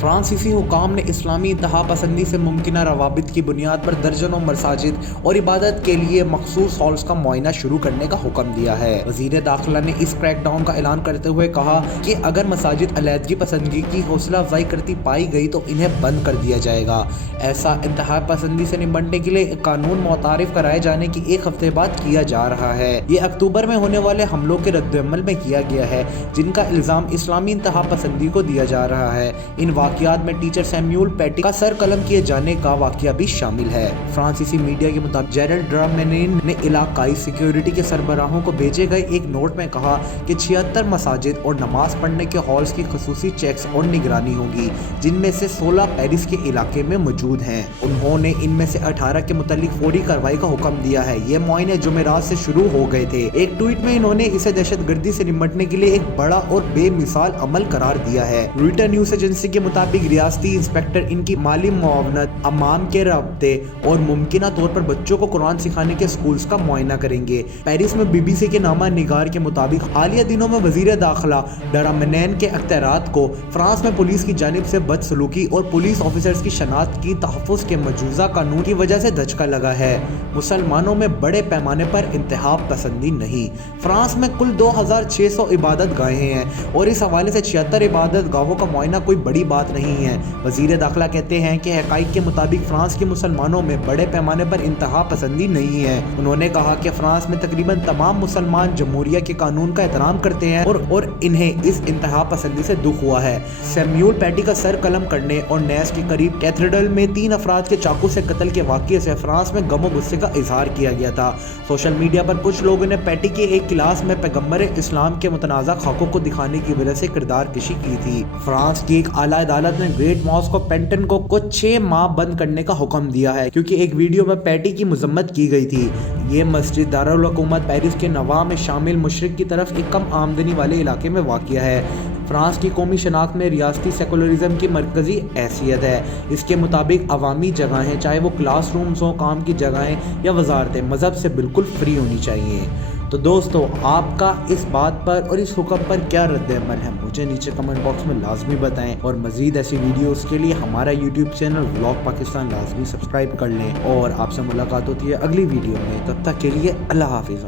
فرانسیسی حکام نے اسلامی انتہا پسندی سے ممکنہ روابط کی بنیاد پر درجنوں مساجد اور عبادت کے لیے مخصوص ہالز کا معائنہ شروع کرنے کا حکم دیا ہے۔ وزیر داخلہ نے اس کریک ڈاؤن کا اعلان کرتے ہوئے کہا کہ اگر مساجد علیحدگی پسندی کی حوصلہ افزائی کرتی پائی گئی تو انہیں بند کر دیا جائے گا۔ ایسا انتہا پسندی سے نمٹنے کے لیے ایک قانون متعارف کرائے جانے کی ایک ہفتے بعد کیا جا رہا ہے۔ یہ اکتوبر میں ہونے والے حملوں کے رد عمل میں کیا گیا ہے جن کا الزام اسلامی انتہا پسندی کو دیا جا رہا ہے۔ ان واقعات میں ٹیچر سیمیول پیٹی کا سر قلم کیے جانے کا واقعہ بھی شامل ہے۔ فرانسیسی میڈیا کے مطابق جیرالڈ ڈارمینین نے علاقائی سیکیورٹی کے سربراہوں کو بھیجے گئے ایک نوٹ میں کہا کہ 76 مساجد اور نماز پڑھنے کے ہالز کی خصوصی چیکس اور نگرانی ہوگی جن میں سے 16 پیرس کے علاقے میں موجود ہیں۔ انہوں نے ان میں سے 18 کے متعلق فوری کارروائی کا حکم دیا ہے۔ یہ معائنے جمعرات سے شروع ہو گئے تھے۔ ایک ٹویٹ میں انہوں نے اسے دہشت گردی سے نمٹنے کے لیے ایک بڑا اور بے مثال عمل قرار دیا ہے۔ رویٹر نیوز ایجنسی کے مطابق ریاستی انسپکٹر ان کی مالی معاونت، عوام کے رابطے اور ممکنہ طور پر بچوں کو قرآن سکھانے کے اسکولز کا معائنہ کریں گے۔ پیرس میں بی بی سی کے نامہ نگار کے مطابق حالیہ دنوں میں وزیر داخلہ ڈارمینین کے اختیارات کو فرانس میں پولیس کی جانب سے بدسلوکی اور پولیس آفیسرز کی شناخت کی تحفظ کے مجوزہ قانون کی وجہ سے دھچکا لگا ہے۔ مسلمانوں میں بڑے پیمانے پر انتہا پسندی نہیں۔ فرانس میں کل 2600 عبادت گاہیں ہیں اور اس حوالے سے 76 عبادت گاہوں کا معائنہ کوئی بڑی بات نہیں ہے۔ وزیر داخلہ کہتے ہیں کہ حقائق کے مطابق فرانس کے مسلمانوں میں بڑے پیمانے پر انتہا پسندی نہیں ہے۔ انہوں نے کہا کہ فرانس میں تقریباً تمام مسلمان جمہوریہ کے قانون کا احترام کرتے ہیں اور انہیں اس انتہا پسندی سے دکھ ہوا ہے۔ سیمیول پیٹی کا سر قلم کرنے اور نیس کے قریب کیتھیڈرل میں 3 افراد کے چاقو سے قتل کے واقعے سے فرانس میں غم و غصے کا اظہار کیا گیا تھا۔ سوشل میڈیا پر کچھ لوگوں نے پیٹی کی ایک کلاس میں پیغمبر اسلام کے متنازع خاکوں کو دکھانے کی وجہ سے کردار کشی کی تھی۔ فرانس کی ایک اعلیٰ عدالت نے گریٹ ماسک آف پینٹن کو 6 ماہ بند کرنے کا حکم دیا ہے کیونکہ ایک ویڈیو میں پیٹی کی مذمت کی گئی تھی۔ یہ مسجد دارالحکومت پیرس کے نواح میں شامل مشرق کی طرف ایک کم آمدنی والے علاقے میں واقع ہے۔ فرانس کی قومی شناخت میں ریاستی سیکولرزم کی مرکزی حیثیت ہے۔ اس کے مطابق عوامی جگہیں چاہے وہ کلاس رومز ہوں، کام کی جگہیں یا وزارتیں مذہب سے بالکل فری ہونی چاہیے۔ تو دوستو، آپ کا اس بات پر اور اس حکم پر کیا رد عمل ہے مجھے نیچے کمنٹ باکس میں لازمی بتائیں، اور مزید ایسی ویڈیوز کے لیے ہمارا یوٹیوب چینل ولاگ پاکستان لازمی سبسکرائب کر لیں، اور آپ سے ملاقات ہوتی ہے اگلی ویڈیو میں۔ تب تک کے لیے اللہ حافظ۔